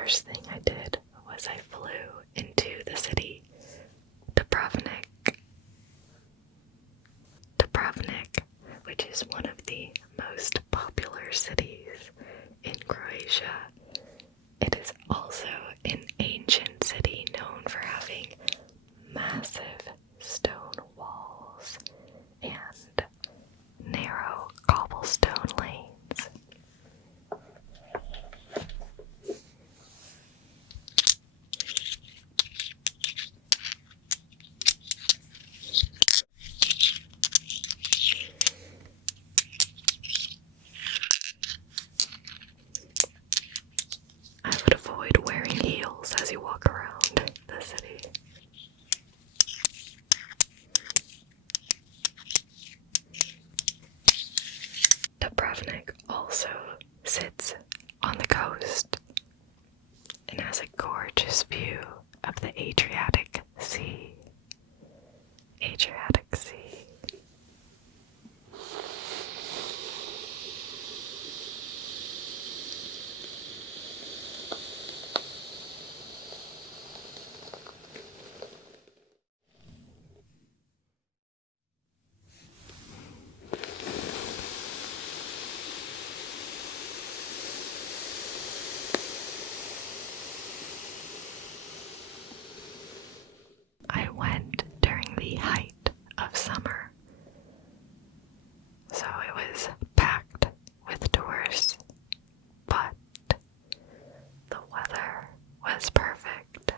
first thing I did was I flew into the city, Dubrovnik. Dubrovnik, which is one of the most popular cities in Croatia. It is also an ancient city known for having massive stone walls and narrow cobblestone lanes. I would avoid wearing heels as you walk around the city. Dubrovnik also sits on the coast and has a gorgeous view of the Adriatic Sea. Adriatic Sea. I went during the height of summer, so it was packed with tourists, but the weather was perfect.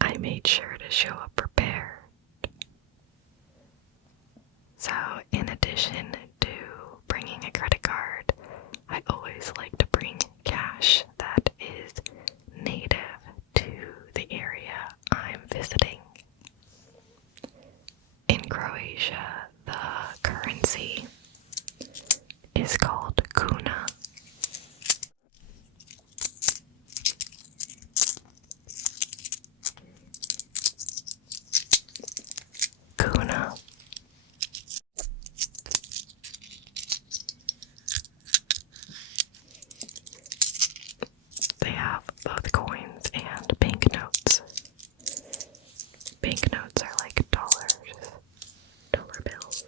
I made sure to show up prepared. So, in addition to bringing a credit card, I always like to bring cash that is native to the area I'm visiting. In Croatia, the currency is called kuna. Kuna. They have both coins and banknotes. Banknotes are like dollar bills.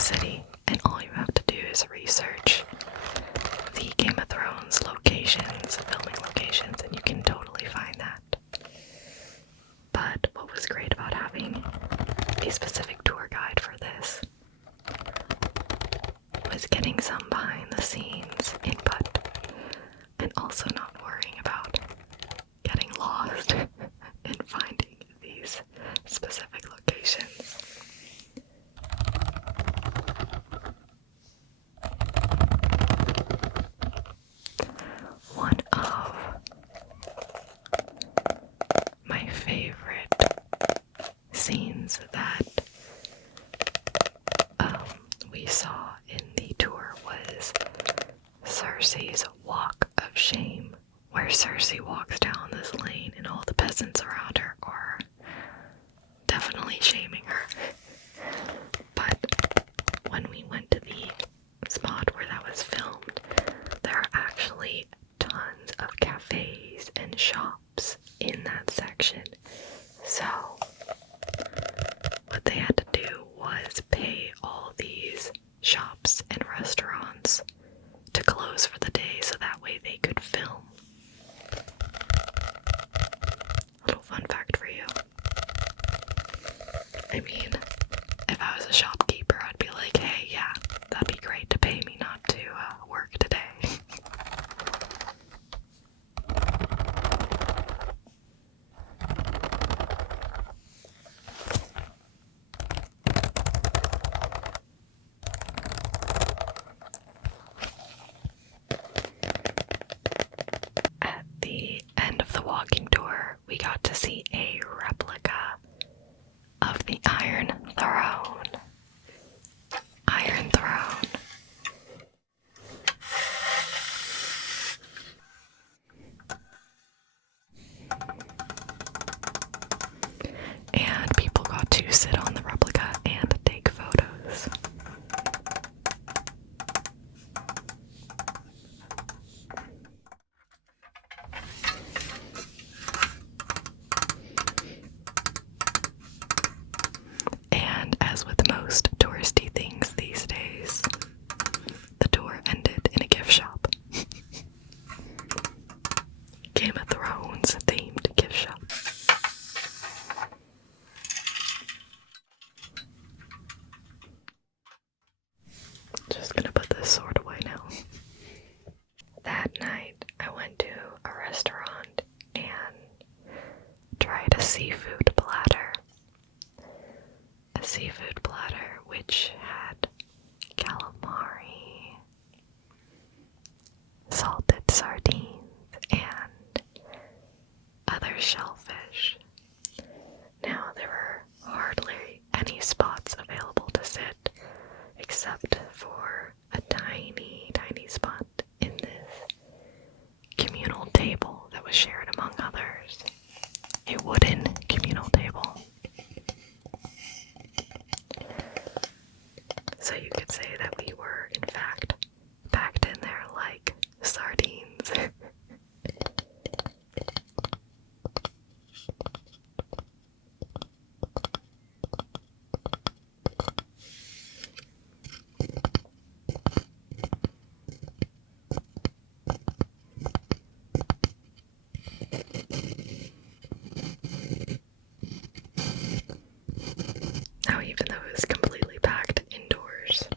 city, and all you have to do is research the Game of Thrones locations, filming locations, and you can totally find that. But what was great about having a specific tour guide for this was getting some behind the scenes input and also not worrying about getting lost and finding these specific locations. One of my favorite scenes that we saw in the tour was Cersei's walk of shame, where Cersei walks down this lane and all the peasants around her are definitely shaming her. But when we went to the spot where that was filmed, there are actually tons of cafes and shops in that section. So what they had to do was pay all these shops and restaurants to close for the day so that way they could film. Little fun fact for you. I mean, if I was a shopkeeper, I'd be like, hey, yeah, that'd be great to pay me not to work today. At the end of the walking tour, we got to see a replica of the Iron Throne. Iron Throne. And people got to sit on the replica and take photos. And as with most touristy things these days, the tour ended in a gift shop. Game of Thrones themed gift shop. Just gonna put this sword away now. That night, I went to a restaurant and tried a seafood platter. A seafood platter which had calamari, salted sardines, and other shellfish. Now, there were hardly any spots available to sit except for a tiny, tiny spot in this communal table that was shared among others. A wooden communal table. So you could say that we were, in fact, packed in there like sardines. Now, even though it was completely packed indoors,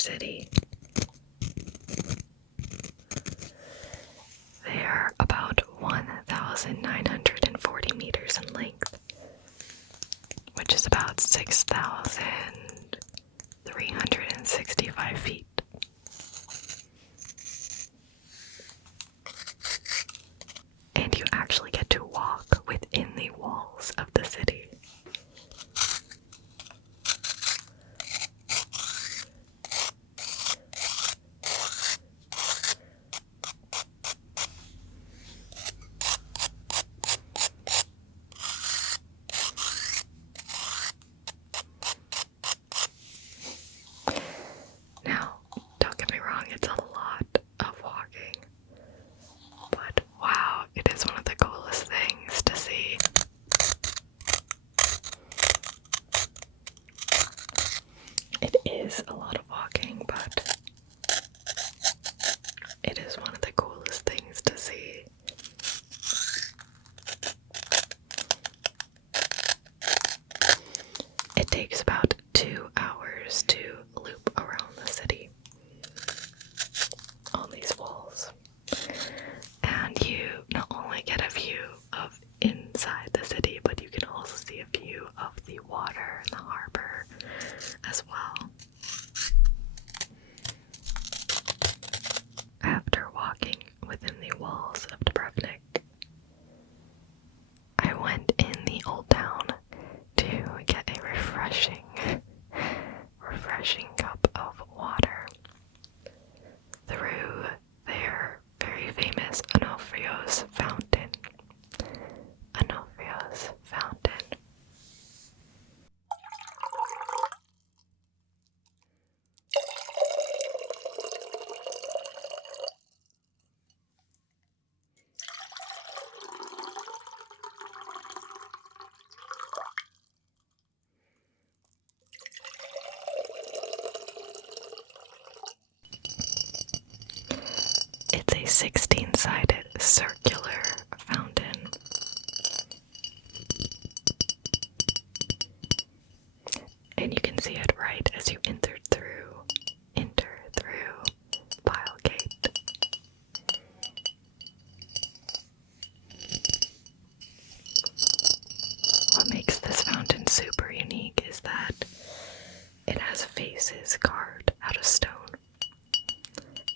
city. They are about 1,940 meters in length, which is about 6,365 feet. And you actually get to walk within the walls of the city. Now, don't get me wrong, it's a lot of walking, but wow, it is one of the coolest things to see. It is a lot of walking, but it is one of the coolest things to see. It takes about 2 hours to loop around the city on these walls. And you not only get a view of inside the city, but you can also see a view of the water and the harbor as well. After walking within the walls of Dubrovnik, I went in the old town to get a refreshing cup of water through their very famous Onofrio's fountain. Onofrio's fountain. It's a 16-sided circular fountain. And you can see it right as you enter through Pile Gate. What makes this fountain super unique is that it has faces carved out of stone.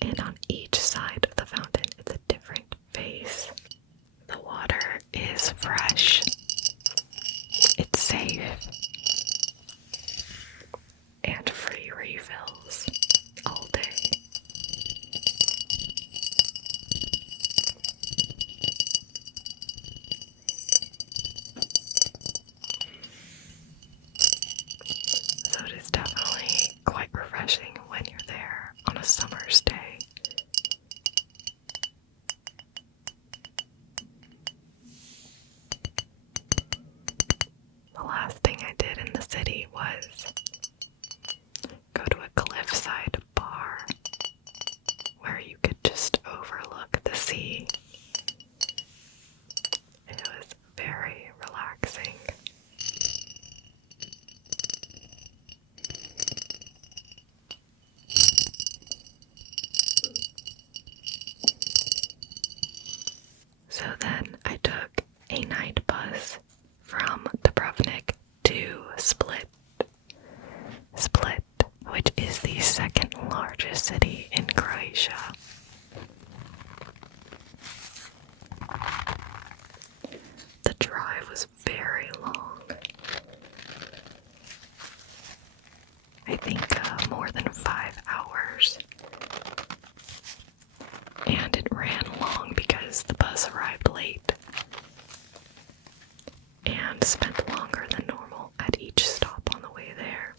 And on each side of the fountain, it's a different face. The water is fresh. It's safe. And free refills all day. So it is definitely quite refreshing when you're there on a summer's day. The last thing I did in the city was go to a cliffside bar where you could just overlook the sea. It was very relaxing. So then I took a night bus from Dubrovnik to Split, which is the second largest city in Croatia. The drive was very long. I think more than 5 hours. And it ran long because the bus arrived late and spent longer than normal at each stop on the way there.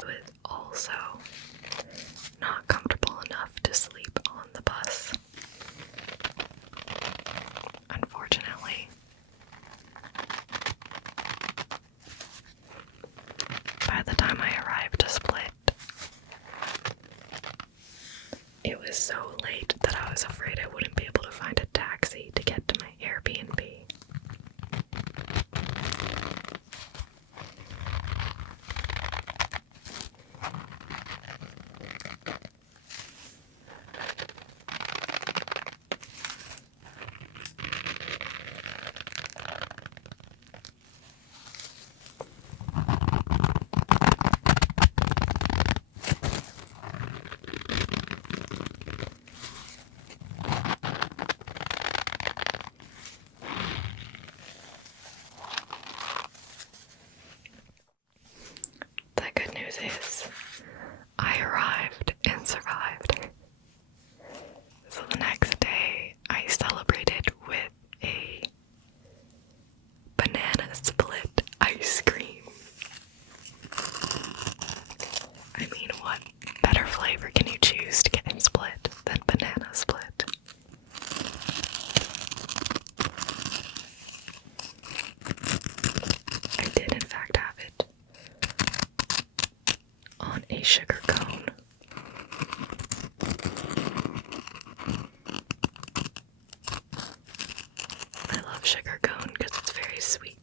It was also not comfortable enough to sleep on the bus, unfortunately. By the time I arrived to Split, it was so late that I was afraid I wouldn't be able to find a taxi to get to my Airbnb. is, I arrived and survived. So the next day, I celebrated with a banana split ice cream. I mean, what better flavor can you choose to get in split than banana split? I did in fact have it on a sugar cone. I love sugar cone because it's very sweet.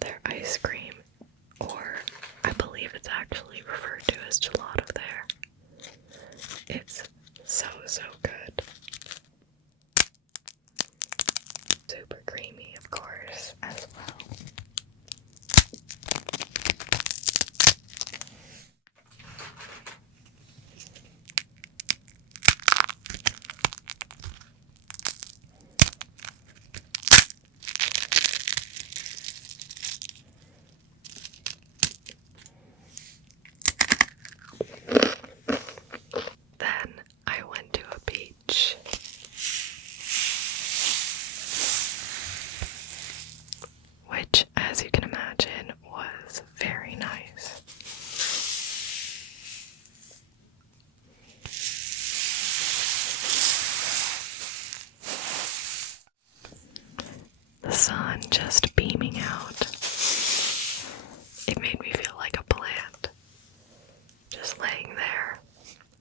Their ice cream, or I believe it's actually referred to as gelato there. It's so good. Super creamy, of course, as well. Then I went to a beach. Which, as you can imagine, was very nice. The sun just beaming out. It made me feel like a plant. Just laying there,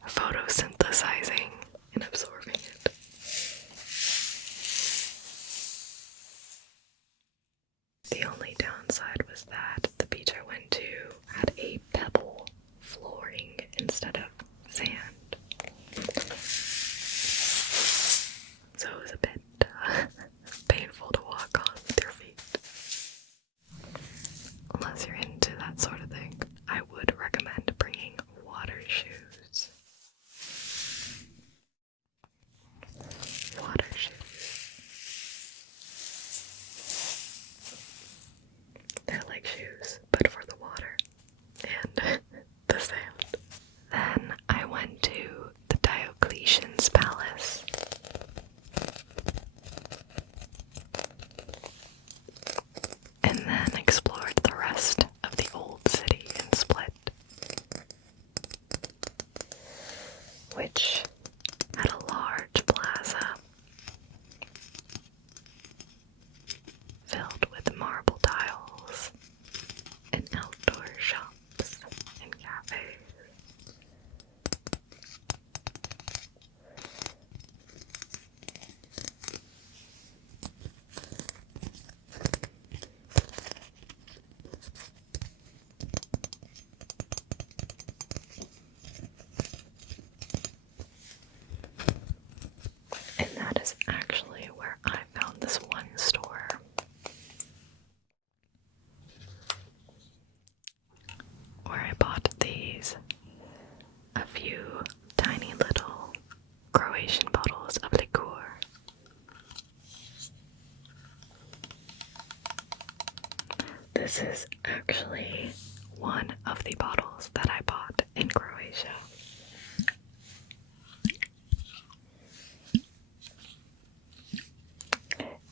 photosynthesizing and absorbing it. The only downside was that the beach I went to had a pebble flooring instead of sand. So it was a bit painful to walk on with your feet. Unless you're into that sort of thing, I would recommend bringing water shoes. Water shoes. They're like shoes, but for the water and the sand. Then I went to the Diocletian's palace. And then explored the rest of the old city in Split, which had a large plaza filled with marble tiles and outdoor shops and cafes. And that is actually where I found this one store. Where I bought these, a few tiny little Croatian bottles of liqueur. This is actually one of the bottles that I bought in Croatia.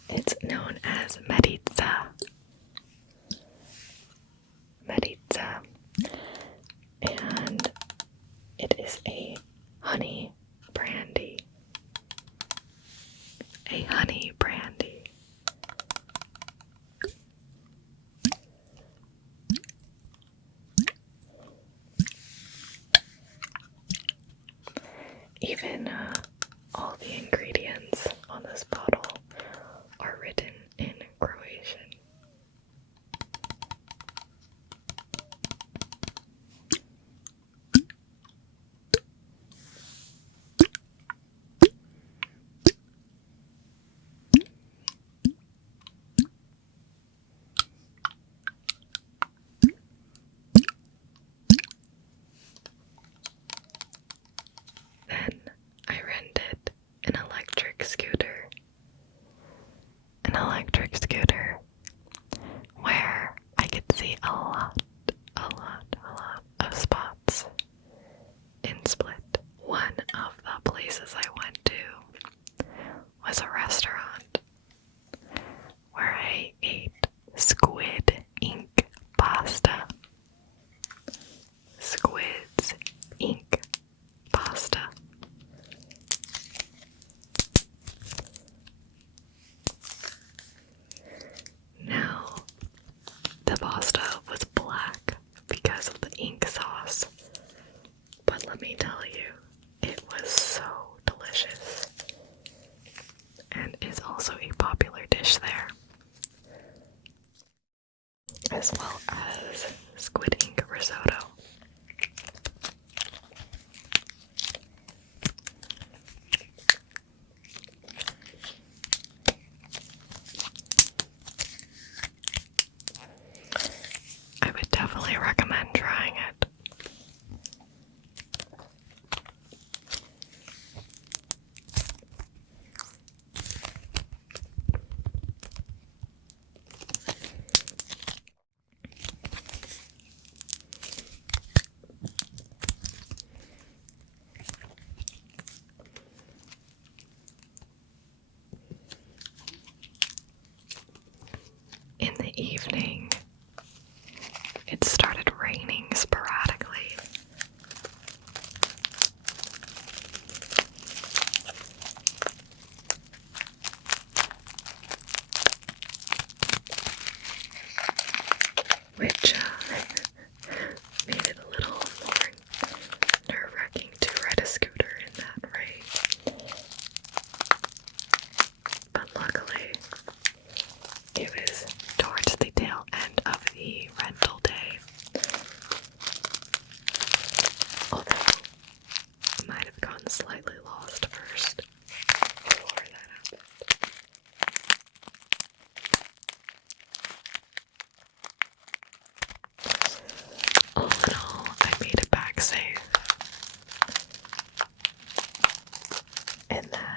It's known as Medica. Medica. And it is a honey brandy. A honey brandy. Even all the ingredients on this bottle are written in Croatian. places I went to was a restaurant where I ate squid ink pasta. Squid's ink pasta. Now, the pasta was black because of the ink sauce, but let me tell you, it was so delicious and is also a popular dish there, as well as squid ink risotto. I would definitely recommend trying it. In the evening, it started raining sporadically. Which made it a little more nerve-wracking to ride a scooter in that rain. But luckily, it was towards the tail end of the rental day. Although, I might have gotten slightly lost first before that happened. All in all, I made it back safe. And that